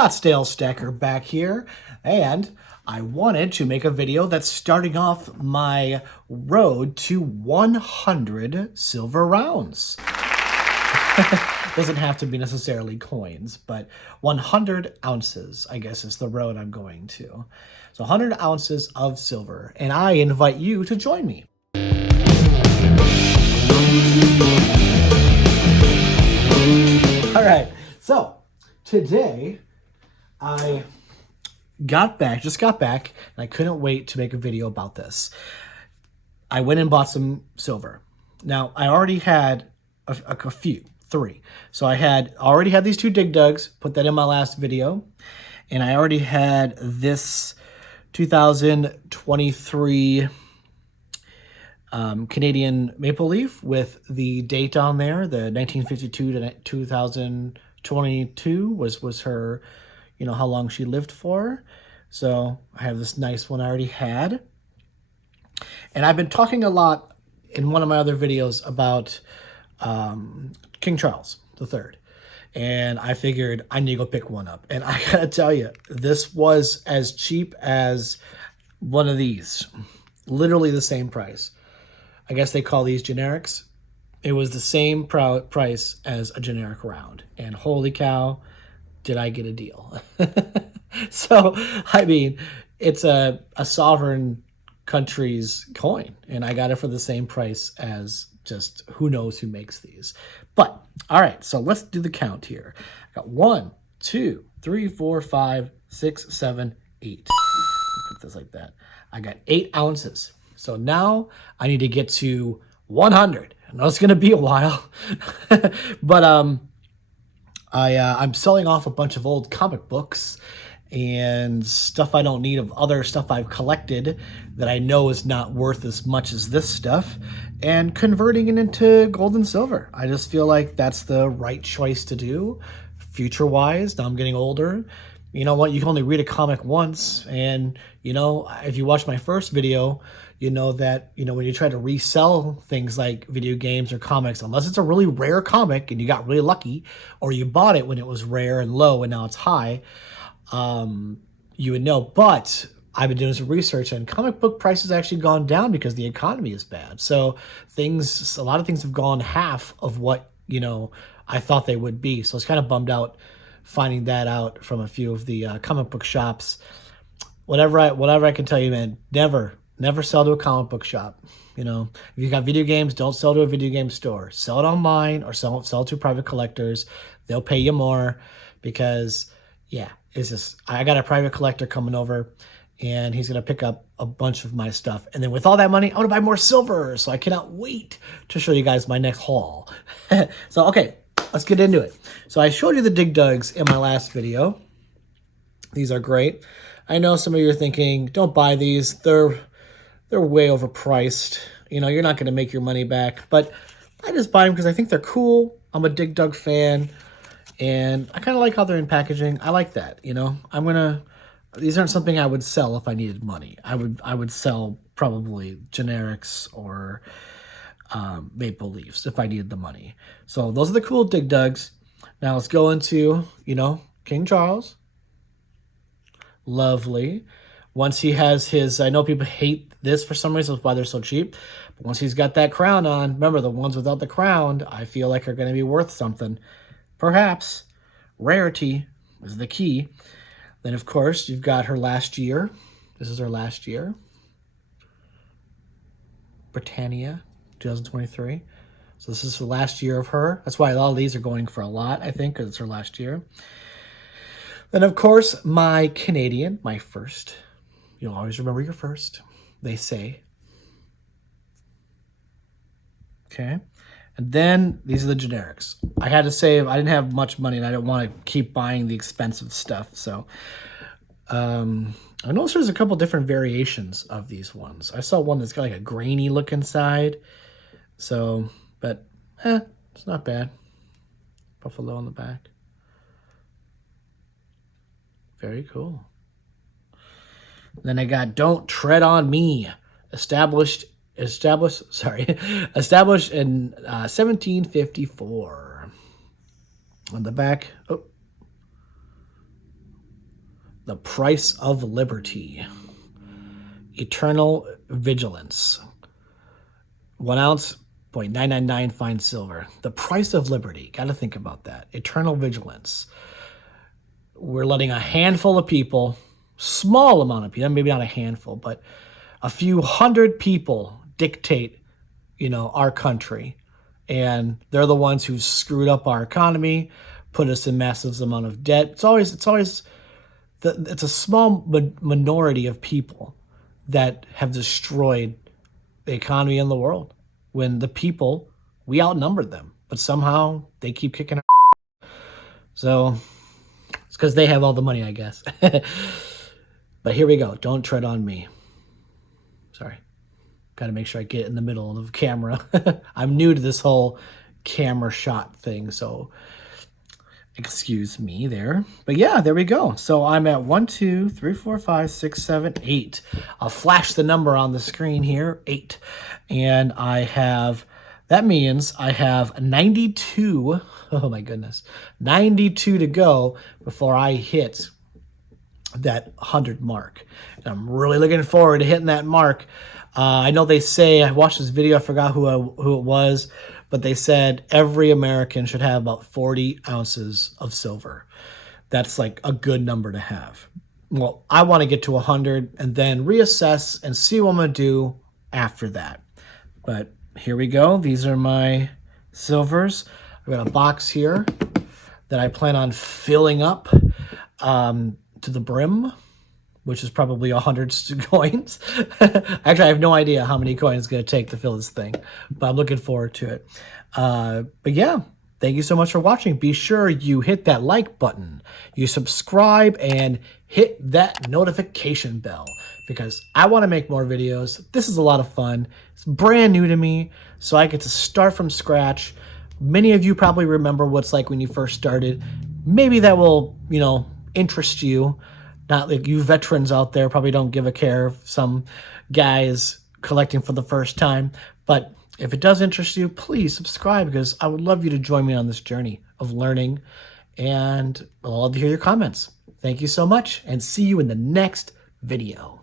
Scottsdale Stacker back here, and I wanted to make a video that's starting off my road to 100 silver rounds. Doesn't have to be necessarily coins, but 100 ounces, I guess, is the road I'm going to. So 100 ounces of silver, and I invite you to join me. All right, so today I just got back, and I couldn't wait to make a video about this. I went and bought some silver. Now, I already had a few, 3. So I already had these 2 Dig Dugs, put that in my last video, and I already had this 2023 Canadian maple leaf with the date on there, the 1952 to 2022 was her, how long she lived for. So I have this nice one I already had. And I've been talking a lot in one of my other videos about King Charles III. And I figured I need to go pick one up. And I gotta tell you, this was as cheap as one of these. Literally the same price. I guess they call these generics. It was the same price as a generic round. And holy cow, did I get a deal. So, I mean, it's a sovereign country's coin. And I got it for the same price as just who knows who makes these. But, all right, so let's do the count here. I got 1, 2, 3, 4, 5, 6, 7, 8. Put this like that. I got 8 ounces. So now I need to get to 100. I know it's going to be a while, but I'm selling off a bunch of old comic books and stuff I don't need of other stuff I've collected that I know is not worth as much as this stuff, and converting it into gold and silver. I just feel like that's the right choice to do future-wise. Now I'm getting older. You know what? You can only read a comic once, and if you watch my first video, you know that when you try to resell things like video games or comics, unless it's a really rare comic and you got really lucky, or you bought it when it was rare and low and now it's high, you would know. But I've been doing some research, and comic book prices actually gone down because the economy is bad. So a lot of things have gone half of what I thought they would be. So it's kind of bummed out finding that out from a few of the comic book shops. Whatever I can tell you, man, never sell to a comic book shop. If you got video games, don't sell to a video game store. Sell it online or sell to private collectors. They'll pay you more because, it's just, I got a private collector coming over, and he's going to pick up a bunch of my stuff. And then with all that money, I want to buy more silver. So I cannot wait to show you guys my next haul. So, okay, let's get into it. So I showed you the Dig Dugs in my last video. These are great. I know some of you are thinking, don't buy these. They're way overpriced. You're not going to make your money back. But I just buy them because I think they're cool. I'm a Dig Dug fan. And I kind of like how they're in packaging. I like that, these aren't something I would sell if I needed money. I would sell probably generics or maple leaves if I needed the money. So those are the cool Dig Dugs. Now let's go into, King Charles. Lovely. Once he has his, I know people hate this for some reason, that's why they're so cheap. But once he's got that crown on, remember the ones without the crown, I feel like are going to be worth something. Perhaps. Rarity is the key. Then, of course, you've got her last year. This is her last year. Britannia, 2023. So this is the last year of her. That's why a lot of these are going for a lot, I think, because it's her last year. Then, of course, my Canadian, my first. You'll always remember your first, they say. Okay. And then these are the generics. I had to save. I didn't have much money, and I didn't want to keep buying the expensive stuff. So I noticed there's a couple different variations of these ones. I saw one that's got like a grainy look inside. So, but it's not bad. Buffalo on the back. Very cool. Then I got Don't Tread on Me, established in 1754. On the back, The price of liberty. Eternal vigilance. 1 ounce, 0.999 fine silver. The price of liberty. Got to think about that. Eternal vigilance. We're letting a handful of people, small amount of people, maybe not a handful, but a few hundred people dictate, our country. And they're the ones who screwed up our economy, put us in massive amount of debt. It's a small minority of people that have destroyed the economy in the world, when the people, we outnumbered them, but somehow they keep kicking our. So it's because they have all the money, I guess. But here we go. Don't tread on me. Sorry. Got to make sure I get in the middle of the camera. I'm new to this whole camera shot thing, so excuse me there. But yeah, there we go. So I'm at 1, 2, 3, 4, 5, 6, 7, 8. I'll flash the number on the screen here, 8. And that means I have 92, oh my goodness, 92 to go before I hit that 100 mark. And I'm really looking forward to hitting that mark. I know they say, I watched this video, I forgot who it was, but they said every American should have about 40 ounces of silver. That's like a good number to have. Well, I want to get to 100 and then reassess and see what I'm going to do after that. But here we go. These are my silvers. I've got a box here that I plan on filling up to the brim, which is probably 100 coins. Actually, I have no idea how many coins it's going to take to fill this thing, but I'm looking forward to it. But yeah, thank you so much for watching. Be sure you hit that like button, you subscribe, and hit that notification bell, because I want to make more videos. This is a lot of fun. It's brand new to me, so I get to start from scratch. Many of you probably remember what it's like when you first started. Maybe that will, interest you. Not like you veterans out there probably don't give a care if some guy is collecting for the first time. But if it does interest you, please subscribe, because I would love you to join me on this journey of learning. And I'd love to hear your comments. Thank you so much, and see you in the next video.